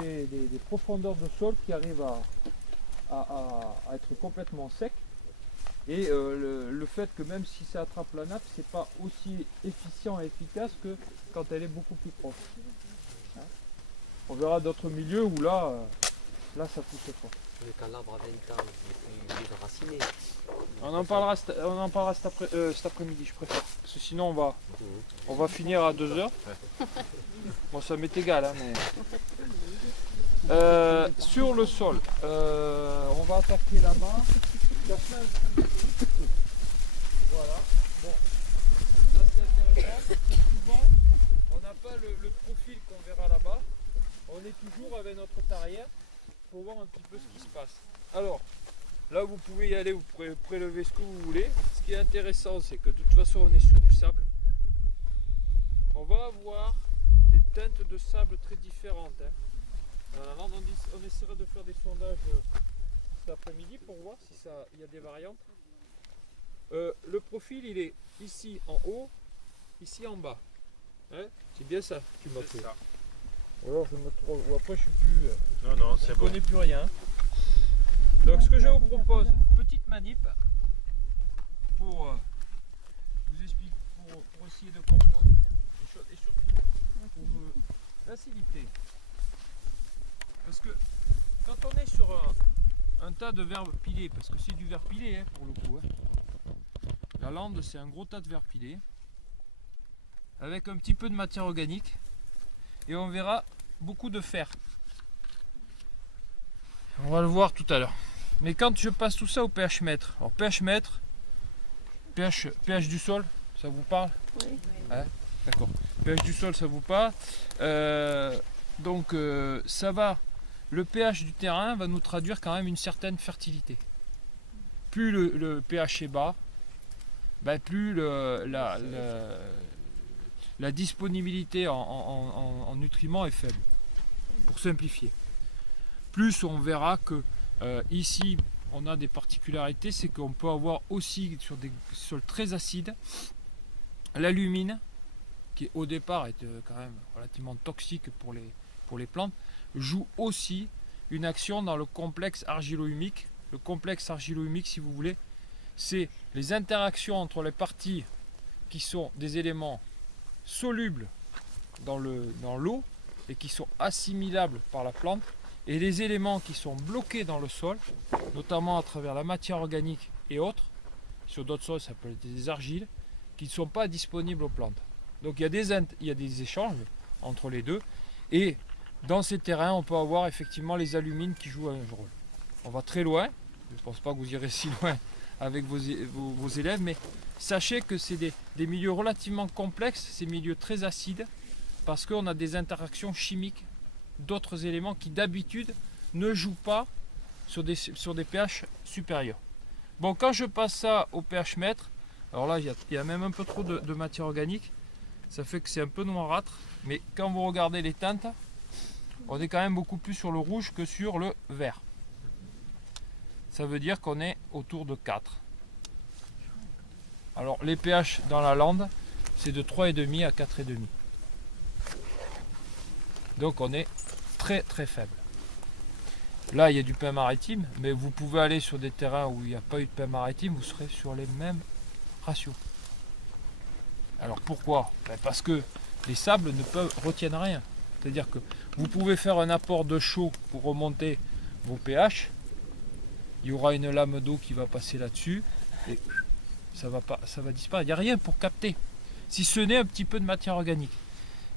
des profondeurs de sol qui arrivent à être complètement secs. Et le fait que même si ça attrape la nappe, c'est pas aussi efficient et efficace que quand elle est beaucoup plus proche. Hein. On verra d'autres milieux où là ça pousse pas. Mais quand l'arbre a 20 ans, il est plus enraciné. On en parlera cet après-midi, je préfère. Parce que sinon on va finir à 2 heures. Bon, ça m'est égal, hein, mais... sur le sol, on va attaquer là-bas. Voilà. Bon, là c'est intéressant. Souvent, on n'a pas le profil qu'on verra là-bas. On est toujours avec notre tarière pour voir un petit peu ce qui se passe. Alors, là vous pouvez y aller, vous pouvez prélever ce que vous voulez. Ce qui est intéressant, c'est que de toute façon on est sur du sable. On va avoir des teintes de sable très différentes. Hein. On essaiera de faire des sondages cet après-midi pour voir si il y a des variantes. Le profil il est ici en haut, ici en bas. Hein, c'est bien ça que tu m'as fait. Ou alors je me trompe, ou après je suis plus. Non, c'est bon. Je connais plus rien. Donc ce que je vous propose, petite manip pour vous expliquer, pour essayer de comprendre les choses et surtout pour me faciliter. Parce que quand on est sur un tas de verre pilé, parce que c'est du verre pilé hein, pour le coup. Hein. La lande c'est un gros tas de verre pilé avec un petit peu de matière organique et on verra beaucoup de fer. On va le voir tout à l'heure. Mais quand je passe tout ça au pH mètre, alors pH mètre, pH du sol, ça vous parle? Oui. Ouais, d'accord. pH du sol, ça vous parle. Donc ça va. Le pH du terrain va nous traduire quand même une certaine fertilité. Plus le pH est bas, ben plus la disponibilité en nutriments est faible. Pour simplifier. Plus on verra que ici on a des particularités, c'est qu'on peut avoir aussi sur des sols très acides l'alumine qui au départ est quand même relativement toxique pour les plantes, joue aussi une action dans le complexe argilo-humique. Le complexe argilo-humique, si vous voulez, c'est les interactions entre les parties qui sont des éléments solubles dans l'eau et qui sont assimilables par la plante et les éléments qui sont bloqués dans le sol, notamment à travers la matière organique et autres. Sur d'autres sols, ça peut être des argiles qui ne sont pas disponibles aux plantes. Donc il y a des échanges entre les deux et dans ces terrains, on peut avoir effectivement les alumines qui jouent un rôle. On va très loin, je ne pense pas que vous irez si loin avec vos élèves, mais sachez que c'est des milieux relativement complexes, ces milieux très acides, parce qu'on a des interactions chimiques d'autres éléments qui d'habitude ne jouent pas sur des pH supérieurs. Bon, quand je passe ça au pH mètre, alors là il y a même un peu trop de matière organique, ça fait que c'est un peu noirâtre, mais quand vous regardez les teintes, on est quand même beaucoup plus sur le rouge que sur le vert. Ça veut dire qu'on est autour de 4. Alors les pH dans la lande, c'est de 3,5 à 4,5. Donc on est très très faible. Là il y a du pain maritime, mais vous pouvez aller sur des terrains où il n'y a pas eu de pain maritime, vous serez sur les mêmes ratios. Alors pourquoi? Parce que les sables retiennent rien. C'est-à-dire que vous pouvez faire un apport de chaux pour remonter vos pH. Il y aura une lame d'eau qui va passer là-dessus et ça va disparaître. Il n'y a rien pour capter, si ce n'est un petit peu de matière organique.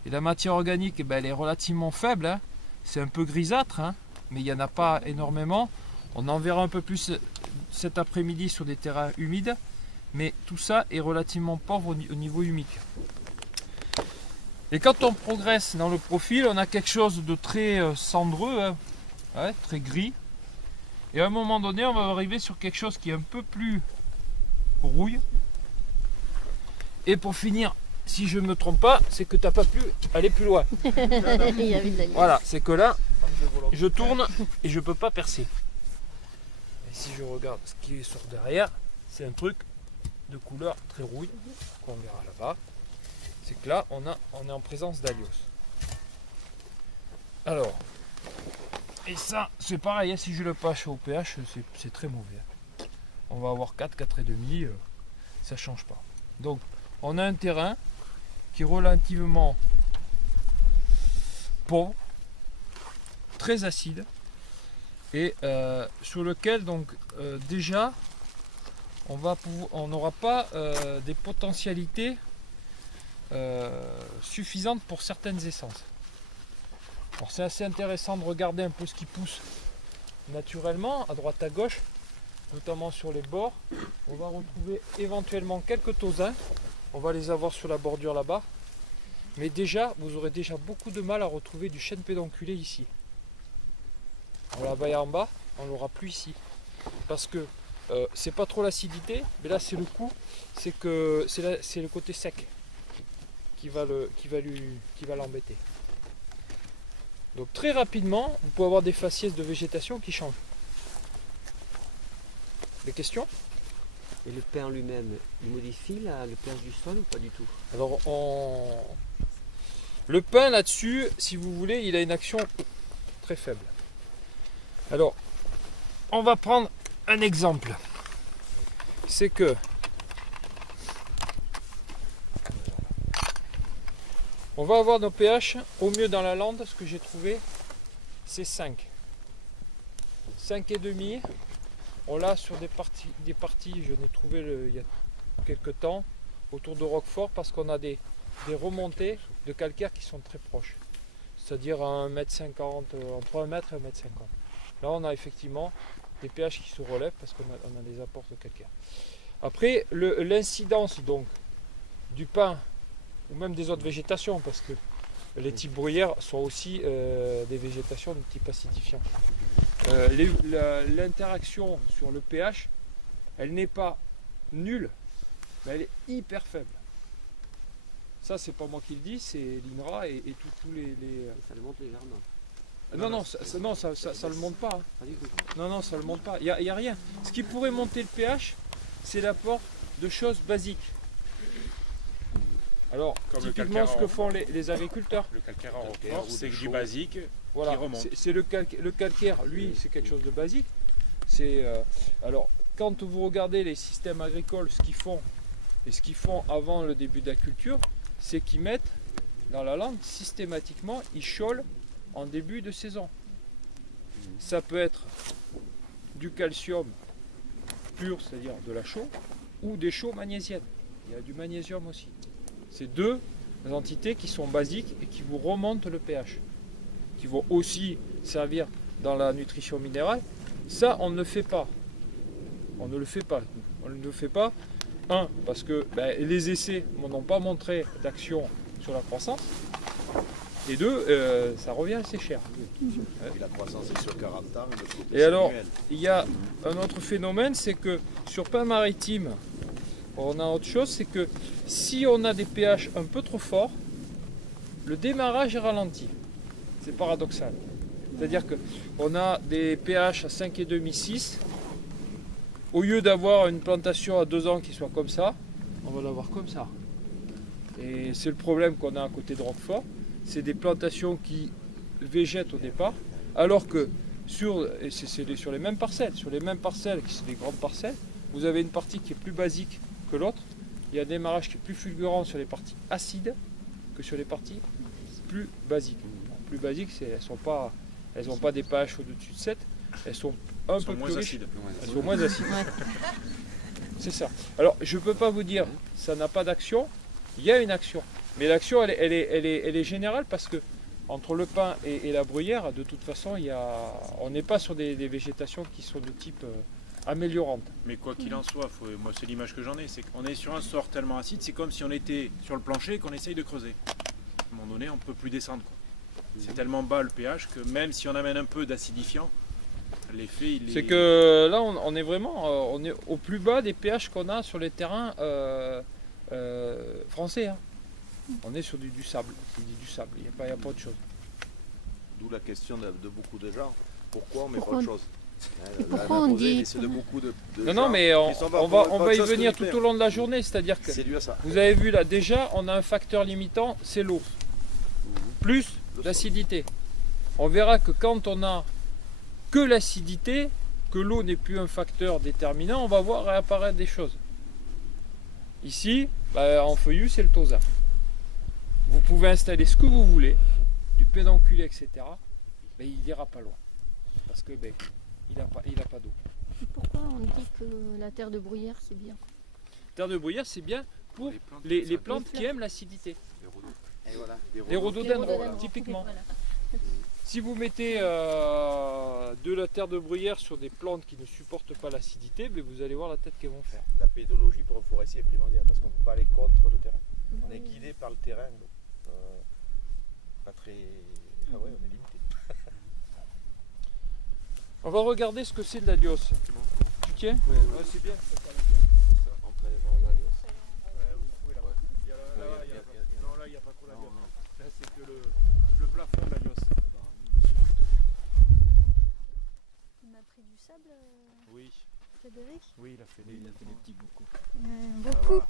Et la matière organique, elle est relativement faible. Hein. C'est un peu grisâtre, hein, mais il n'y en a pas énormément. On en verra un peu plus cet après-midi sur des terrains humides. Mais tout ça est relativement pauvre au niveau humique. Et quand on progresse dans le profil, on a quelque chose de très cendreux, hein, ouais, très gris. Et à un moment donné, on va arriver sur quelque chose qui est un peu plus rouille. Et pour finir, si je ne me trompe pas, c'est que tu n'as pas pu aller plus loin. Voilà, c'est que là, je tourne et je ne peux pas percer. Et si je regarde ce qui est sur derrière, c'est un truc de couleur très rouille, qu'on verra là-bas. C'est que là, on est en présence d'allios. Alors, Et ça, c'est pareil, hein, si je le pêche au pH, c'est très mauvais. On va avoir 4, 4,5, ça change pas. Donc, on a un terrain qui est relativement pauvre, très acide, et sur lequel, donc, déjà, on n'aura pas des potentialités suffisantes pour certaines essences. Alors c'est assez intéressant de regarder un peu ce qui pousse naturellement à droite à gauche, notamment sur les bords. On va retrouver éventuellement quelques thosins, on va les avoir sur la bordure là-bas, mais déjà vous aurez déjà beaucoup de mal à retrouver du chêne pédonculé ici. On l'a en bas, on l'aura plus ici, parce que c'est pas trop l'acidité, mais là c'est le coup, c'est que c'est le côté sec qui va l'embêter. Donc très rapidement, vous pouvez avoir des faciès de végétation qui changent. Des questions? Et le pain lui-même, il modifie le pH du sol ou pas du tout? Alors le pain là-dessus, si vous voulez, il a une action très faible. Alors, on va prendre un exemple. C'est que on va avoir nos pH, au mieux dans la lande, ce que j'ai trouvé, c'est 5. 5,5. On l'a sur des parties, je l'ai trouvé il y a quelques temps, autour de Roquefort, parce qu'on a des remontées de calcaire qui sont très proches. C'est-à-dire à 1,50 m, entre 1 m et 1,50 m. Là, on a effectivement des pH qui se relèvent parce qu'on a des apports de calcaire. Après, l'incidence donc du pin ou même des autres végétations, parce que les types bruyères sont aussi des végétations de type acidifiant. L'interaction sur le pH, elle n'est pas nulle, mais elle est hyper faible. Ça, c'est pas moi qui le dis, c'est l'INRA et tous les. Ça le monte légèrement. Non, ça le monte pas. Hein. Pas du tout. Non, ça le monte pas. Il n'y a rien. Ce qui pourrait monter le pH, c'est l'apport de choses basiques. Alors, comme typiquement ce que font les agriculteurs. Le calcaire en Roquefort, c'est du basique Voilà, qui remonte. c'est le calcaire, lui, c'est quelque chose de basique. Alors, quand vous regardez les systèmes agricoles, ce qu'ils font, et ce qu'ils font avant le début de la culture, c'est qu'ils mettent dans la lande, systématiquement, ils chaulent en début de saison. Ça peut être du calcium pur, c'est-à-dire de la chaux, ou des chaux magnésiennes. Il y a du magnésium aussi. C'est deux entités qui sont basiques et qui vous remontent le pH, qui vont aussi servir dans la nutrition minérale. Ça, on ne le fait pas. On ne le fait pas. On ne le fait pas. Un, parce que les essais n'ont pas montré d'action sur la croissance. Et deux, ça revient assez cher. Et la croissance est sur 40 ans. Et alors, il y a un autre phénomène, c'est que sur pain maritime, on a autre chose, c'est que si on a des pH un peu trop forts, le démarrage est ralenti. C'est paradoxal. C'est-à-dire qu'on a des pH à 5,5, 6. Au lieu d'avoir une plantation à 2 ans qui soit comme ça, on va l'avoir comme ça. Et c'est le problème qu'on a à côté de Roquefort. C'est des plantations qui végètent au départ, alors que sur les mêmes parcelles, qui sont des grandes parcelles, vous avez une partie qui est plus basique que l'autre. Il y a un démarrage qui est plus fulgurant sur les parties acides que sur les parties plus basiques. Plus basiques, elles n'ont pas des pH au-dessus de 7, elles sont un peu plus riches. Elles sont moins acides. C'est ça. Alors, je ne peux pas vous dire ça n'a pas d'action. Il y a une action. Mais l'action, elle est générale parce que entre le pin et la bruyère, de toute façon, on n'est pas sur des végétations qui sont de type améliorante. Mais quoi qu'il en soit, moi c'est l'image que j'en ai, c'est qu'on est sur un sort tellement acide, c'est comme si on était sur le plancher et qu'on essaye de creuser. À un moment donné, on ne peut plus descendre. C'est tellement bas le pH que même si on amène un peu d'acidifiant, l'effet il est... C'est que là, on est vraiment on est au plus bas des pH qu'on a sur les terrains français. Hein. On est sur du sable, du sable, il n'y a pas autre chose. D'où la question de beaucoup de gens, pourquoi on met Pourquoi pas autre chose? Pourquoi on dit c'est de beaucoup de Non, mais on va y venir tout au long de la journée, c'est-à-dire que c'est dû à ça. vous avez vu là, déjà, on a un facteur limitant, c'est l'eau, plus l'acidité. On verra que quand on a que l'acidité, que l'eau n'est plus un facteur déterminant, on va voir réapparaître des choses. Ici, en feuillu, c'est le tausin. Vous pouvez installer ce que vous voulez, du pédonculé, etc. Mais il n'ira pas loin. Parce que il n'a pas d'eau. Pourquoi on dit que la terre de bruyère c'est bien? Terre de bruyère, c'est bien pour les plantes qui aiment l'acidité. Et voilà, Les rhododendrons, rhododendrons. typiquement. Voilà. Si vous mettez de la terre de bruyère sur des plantes qui ne supportent pas l'acidité, vous allez voir la tête qu'elles vont faire. La pédologie pour un forestier est primordiale parce qu'on ne peut pas aller contre le terrain. On est guidé par le terrain. Donc, pas très. Ah ouais, on est limité. On va regarder ce que c'est de la liose. Tu tiens? Ouais, c'est bien. Non, là, il n'y a pas trop la liose. Là, c'est que le plafond de la liose. Il m'a pris du sable, Oui, Frédéric. oui, il a fait des petits bocaux. Beaucoup.